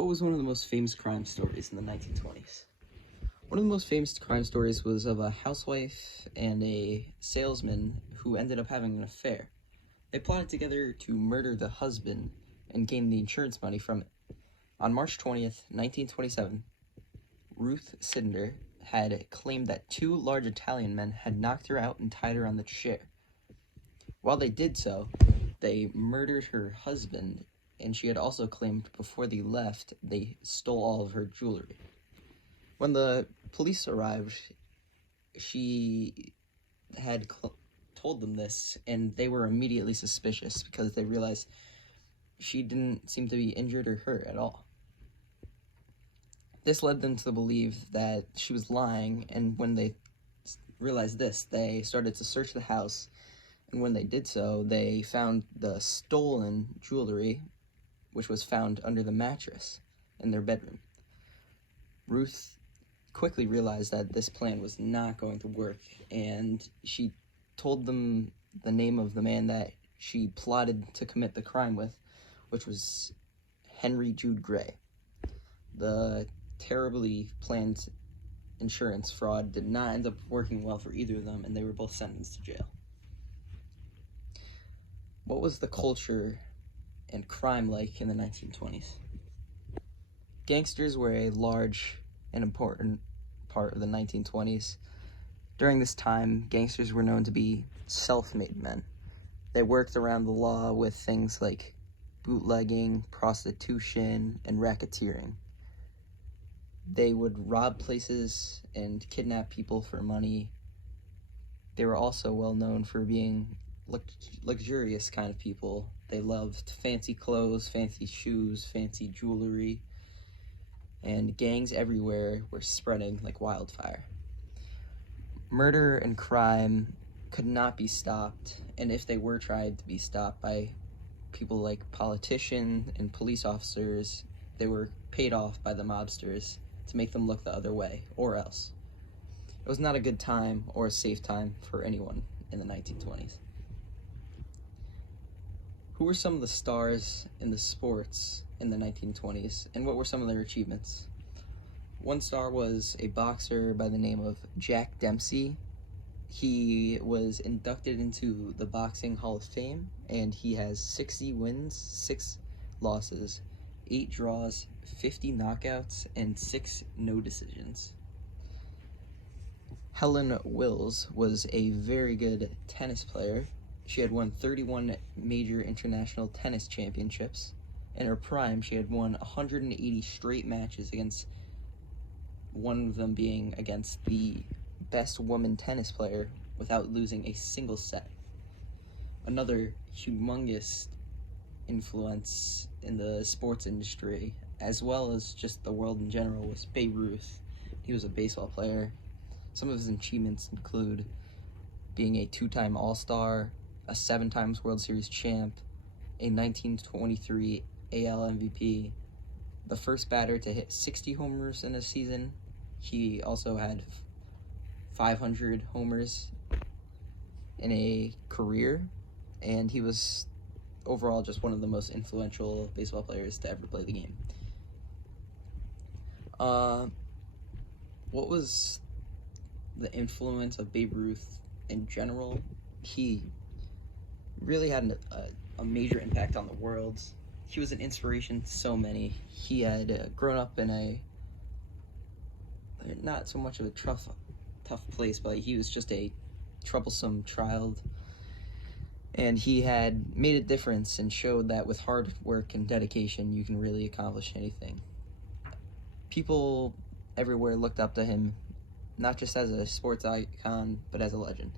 What was one of the most famous crime stories in the 1920s? One of the most famous crime stories was of a housewife and a salesman who ended up having an affair. They plotted together to murder the husband and gain the insurance money from it. On March 20th, 1927, Ruth Siddender had claimed that two large Italian men had knocked her out and tied her on the chair. While they did so, they murdered her husband, and she had also claimed before they left, they stole all of her jewelry. When the police arrived, she had told them this, and they were immediately suspicious because they realized she didn't seem to be injured or hurt at all. This led them to believe that she was lying, and when they realized this, they started to search the house, and when they did so, they found the stolen jewelry, which was found under the mattress in their bedroom. Ruth quickly realized that this plan was not going to work, and she told them the name of the man that she plotted to commit the crime with, which was Henry Jude Gray. The terribly planned insurance fraud did not end up working well for either of them, and they were both sentenced to jail. What was the culture and crime like in the 1920s? Gangsters were a large and important part of the 1920s. During this time, gangsters were known to be self-made men. They worked around the law with things like bootlegging, prostitution, and racketeering. They would rob places and kidnap people for money. They were also well known for being luxurious kind of people. They loved fancy clothes, fancy shoes, fancy jewelry, and gangs everywhere were spreading like wildfire. Murder and crime could not be stopped, and if they were tried to be stopped by people like politicians and police officers, they were paid off by the mobsters to make them look the other way, or else. It was not a good time or a safe time for anyone in the 1920s. Who were some of the stars in the sports in the 1920s, and what were some of their achievements? One star was a boxer by the name of Jack Dempsey. He was inducted into the Boxing Hall of Fame, and he has 60 wins, 6 losses, 8 draws, 50 knockouts, and 6 no decisions. Helen Wills was a very good tennis player. She had won 31 major international tennis championships. In her prime, she had won 180 straight matches, against one of them being against the best woman tennis player without losing a single set. Another humongous influence in the sports industry, as well as just the world in general, was Babe Ruth. He was a baseball player. Some of his achievements include being a 2-time All-Star, a 7 times World Series champ, a 1923 AL MVP, the first batter to hit 60 homers in a season. He also had 500 homers in a career, and he was overall just one of the most influential baseball players to ever play the game. What was the influence of Babe Ruth in general? He really had a major impact on the world. He was an inspiration to so many. He had grown up in a not so much of a tough place, but he was just a troublesome child, and he had made a difference and showed that with hard work and dedication you can really accomplish anything. People everywhere looked up to him, not just as a sports icon, but as a legend.